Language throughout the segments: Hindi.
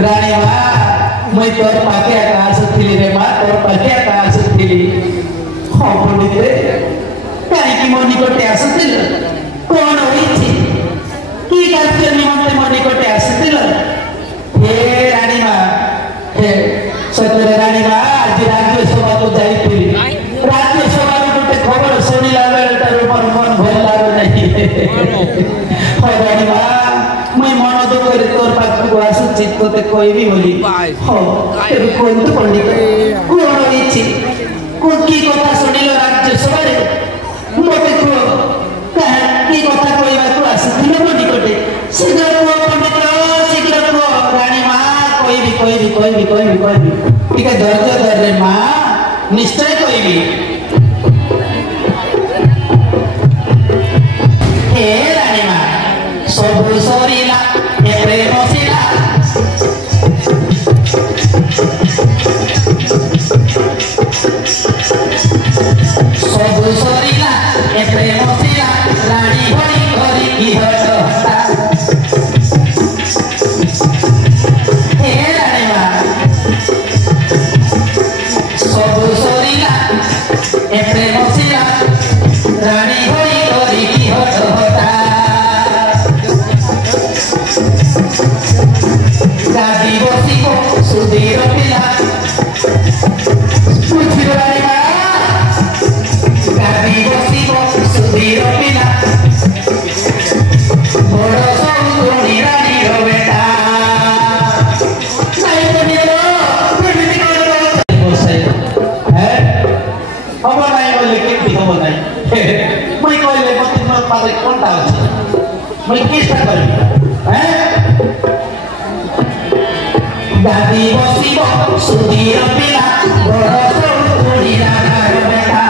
रानी माँ मैं तोर पाके आकाश थिली रे माँ तोर पाके आकाश थिली हाँ पंडित रे कहीं की मोनी को ट्यास थिल कौन हुई थी की कार्य निमंत्रण मोनी को ट्यास थिल हे रानी माँ हे सत्य रानी माँ आज राज्य सभा को जाई थी राज्य सभा में कुछ खबर सुनी लावे तार ऊपर मन भर लावे नहीं हाँ रानी माँ मैं मनो तो करे तोर पास को आसु चित को ते कोई भी बोली हो तेरे कोई तो पंडित कौन होई थी कौन की कथा सुनिलो राज्य सभा रे मोते को कह की कथा कोई बात को आसु दिन पंडित कोटे शीघ्र को पंडित शीघ्र को रानी मां कोई भी ठीक है धैर्य धर रे मां निश्चय कोई भी हे रानी मां सब सरीला ए प्रेम सिला सब सरीला ए प्रेम सिला रानी होई करी की हटा हे रानी मां सब सरीला ए प्रेम सिला रानी होई करी की हटा गादी बसी को सुधीर पिला पूछियो रानी मां गादी बसी को सुधीर पिला बड़ सौंदर्य रानी रो बेटा नहीं तो नियो पिटी करो बसे है अब नहीं बोले केमती हो नहीं मैं कहले मत मत पारे कोनटा अछि मैं किसटा करी हैं गादी बसी को सुधीर पिला बड़ सौंदर्य रानी बेटा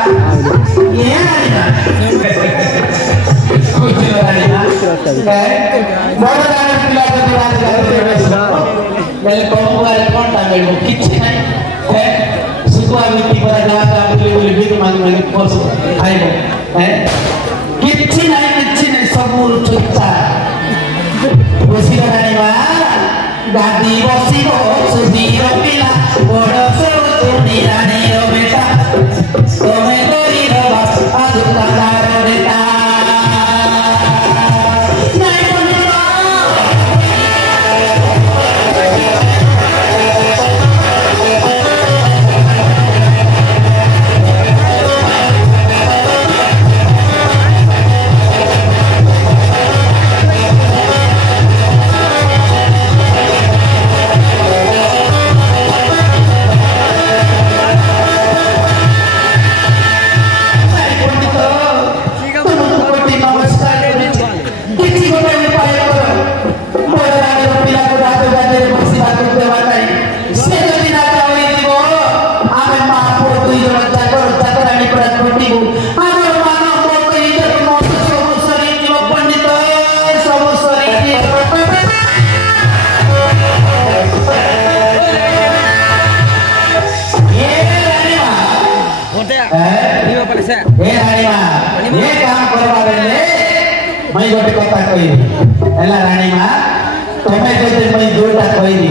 ये आना कुछ रानी ना बड़ रानी पिला को बात करते मेरे कोमुआरे कोनटा मेरे किछि नहीं है सुकुआ मिट्टी पर जाता बोले बीत मांग फोर्स आइबो है किछि नहीं सब चुपता बसी रानी मां गादी बसी को सुधीर पिला बड़ सौंदर्य रानी रो बेटा तुम्हें तोरी रो बस अधुकार बेटा नहीं बनेगा ये काम करवा बेले मैं गोटे कथा कहि एला रानी मां तमे जदि मैं जोटा कहि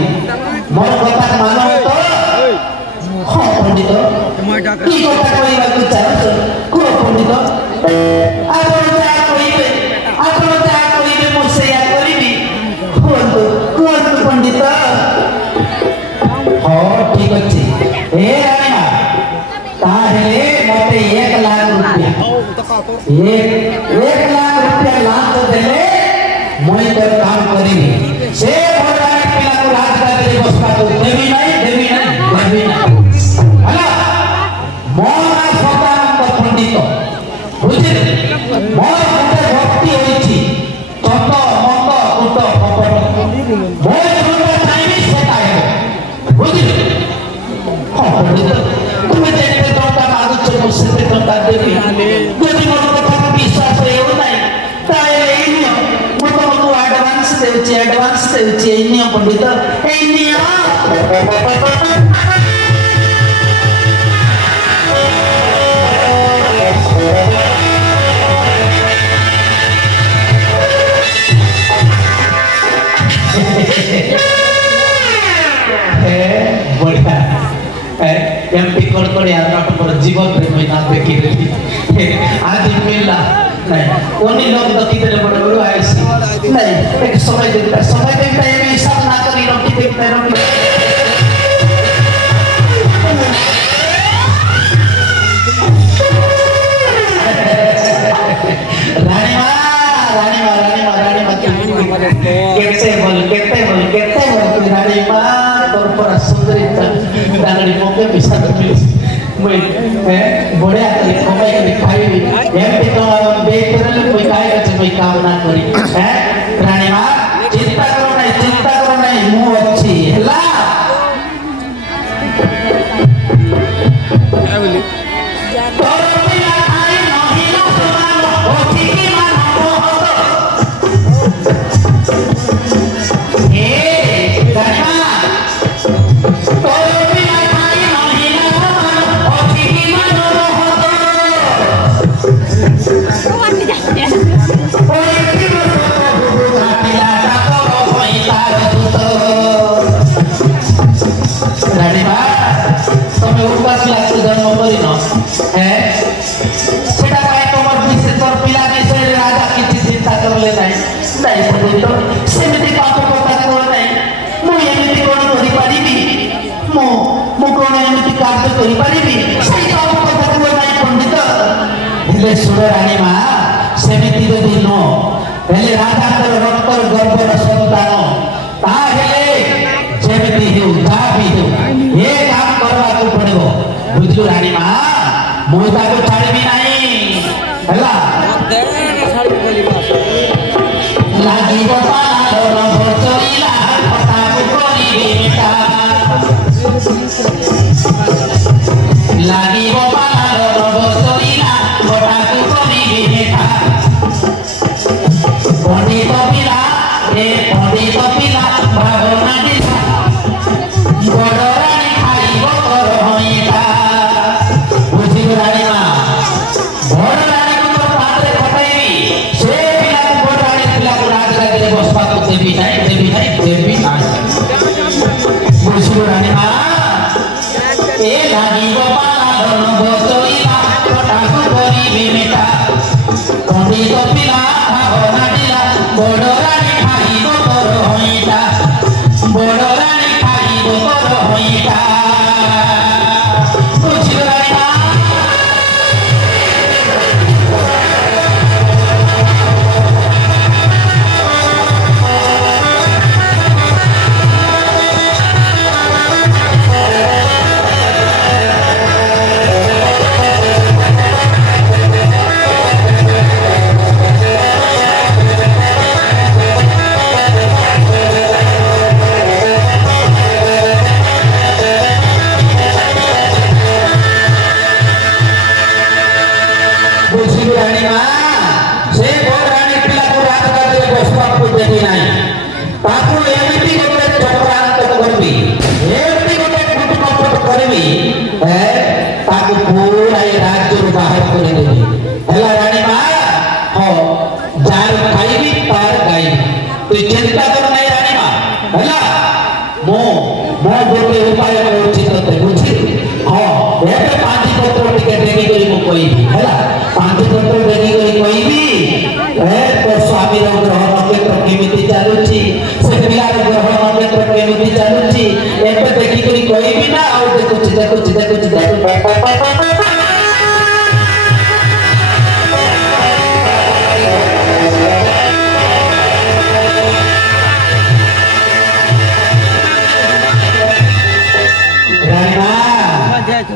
मोर कथा मानो तो हां पंडित की कथा कहिबा को चाहत को पंडित आपण जा कहिबे मोर सेया करिबी कोन पंडित हां ठीक अछि ए रानी मां ताहे मते 1 लाख रुपया 1 लाख रुपया लाभ तो देले मैं तो काम करी से भगवान पिला को पंडित बढ़िया एमपी कोड़कोड़े पर जीवन प्रेम ना देखी आज मिलला नहीं उन्हीं लोग तो कितने बड़े बड़े आए सी नहीं एक समय देता है ये सब ना करी रोटी देखते हैं रोटी रानी माँ रानी माँ तोर पर सुंदरी दागड़ी मौके पिसा मैं बढ़िया करी कमाई करी खाई एमपी तो बेहतर कोई काय कचे कोई काम ना करी रानी माँ चिंता करो नहीं मुँह अच्छी हला रानी माँ सेमिति दिन पहले राजा रक्त गर्भ सन्तान ये काम करवा को पड़ो बुझलु रानी माँ मुझा को छाड़बी नहीं हला लागी गोपाल भोचरीला पता को बेटा लागी गोपाल भोचरीला पता को बेटा पंडित पिला भावना दिला बड़रानी खाइब तोर हईटा बुझिलु रानी माँ बड़रानी को तोर पात्रे पठाइबी से पिला को बड़रानी पिला को राजगादी बसवा को देवी नहीं बुझिलु रानी माँ ए लागी गोपाल धन बचईला कटाकू करी बेटा पंडित पिला भावना दिला बड़रानी खाइब तोर हईटा बड़रानी खाइब तोर हईटा बुझिलु रानी माँ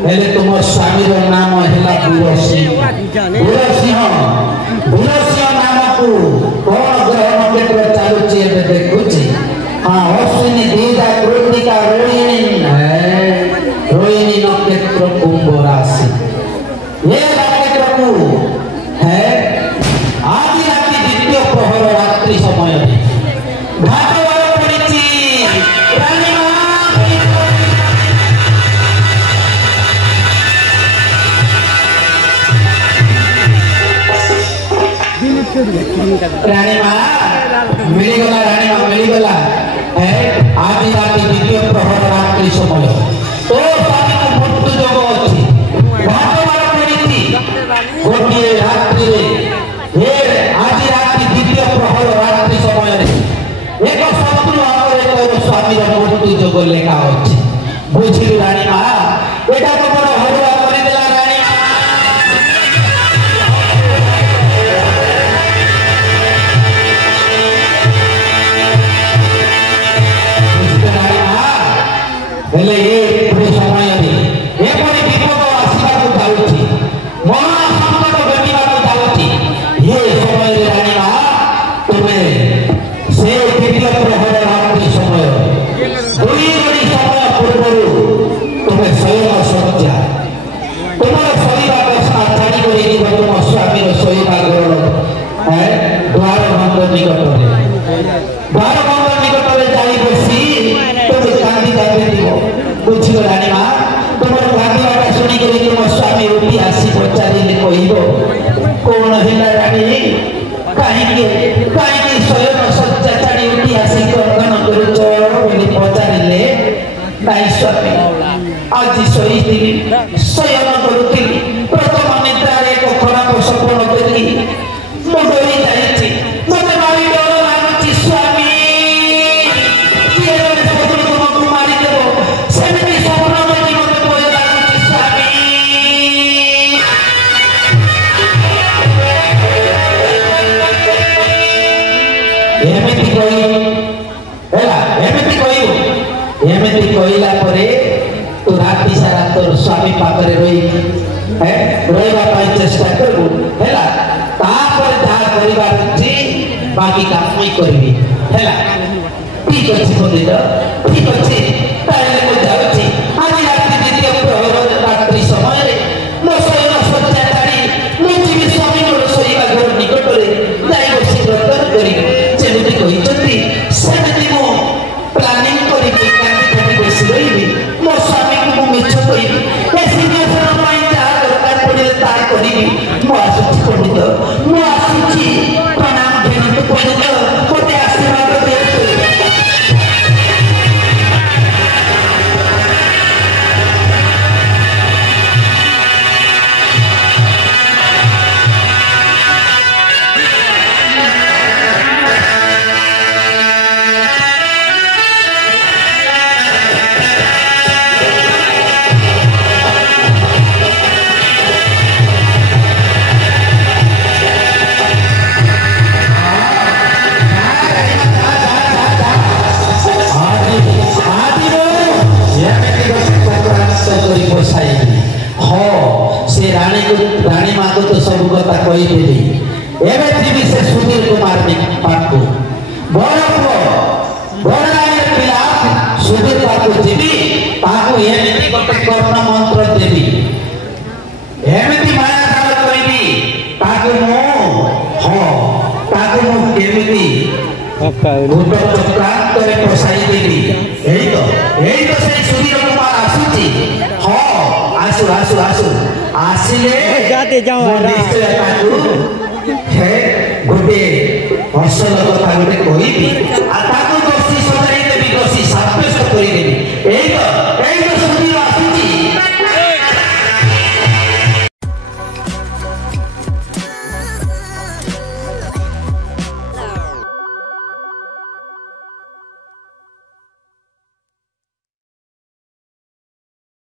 पहले तुम स्वामी नाम है भूलसिंह नाम को कौन ग्रह नक्षत्र चलुची देखुची हाँ अश्विनी दीदा कृतिका रोहिणी नक्षत्र कुंभ राशि ये नक्षत्र को है आदि राति द्वितीय प्रहर रात्रि समय घाट पड़ी रानी माँ मिलीगला रानी माँ मिलीगला है आदि रात द्वितीय प्रहर रात्रि समय तो स्वामी को मृत्यु जोग अच्छी भागवत पड़ी गोटे रात्रि आदि रात द्वितीय प्रहर रात्रि समय एक शत्रु भाव स्वामी मृत्यु जोग लेखा अच्छी बुझिलु रानी माँ एटा तो बड़ हरुआ कर देला रानी हेले ये पूरे समय में ये पूरी विपद आसीबा को जाउची महा संकट घटिबा को जाउची ये समय रे रानी माँ तुम्हें से द्वितीय प्रहर रात्रि समय दुई घड़ी समय पूर्वरु तुम्हें शयन सज्जा तुम्हारा शरीर अवस्था छाड़ी करी तुम स्वामी शोवा घर है द्वार बंद निकट में जाई बसी तुम कांदी कांदी दिव बुझियो रानी माँ तुम कांदीबाटा शुणी करी तुम स्वामी उठी आसी पचारिले कहब कौन है रानी कहीं शयन सज्जा छाड़ी उठी आसी क्रंदन कर पचारिले नाई स्वामी आज शोईली शयन करुली प्रथम निद्रा एक खराब सपन देखी मु डरी जाइए मत भारी डर लगुच स्वामी किए तुमको मारिदेव सेमती सपन देखी मत भय लगुच स्वामी एमती कहला परे तो राति सारा तोर स्वामी पाखरे रही है रहा चेष्टा करू है बाकी काम मुई करी है ठीक अच्छे मंदिर ठीक अच्छे जाऊँगी आज राति द्वितीय प्रहर रात्रि समय मो शयन सज्जा छाड़ी मुझे स्वामी शोवा घर निकट में जाई बसी व्रत करी सेमती कहते सेमती मु प्लानिंग करी बसी रही मो स्वामी को मिछ कही सिंहासन जहाँ दरकार पड़े ता करी मुझे पंडित मुझे प्रणाम घेन पंडित मत आशीर्वाद दे रानी माँ को तो सब कथा कहीदेली एवं से सुधीर कुमार पाठ को बड़ पिला सुधीर पाठ जीवी एमती गोटे कर्ण मंत्र देवी एमती माया जाल करी केमी चक्रांत पशाई देवी यही तो से सुधीर कुमार आसूची हाँ आसु आसु आसु आसिले जाते जाओ गोटे असल कथा गोटे कहबी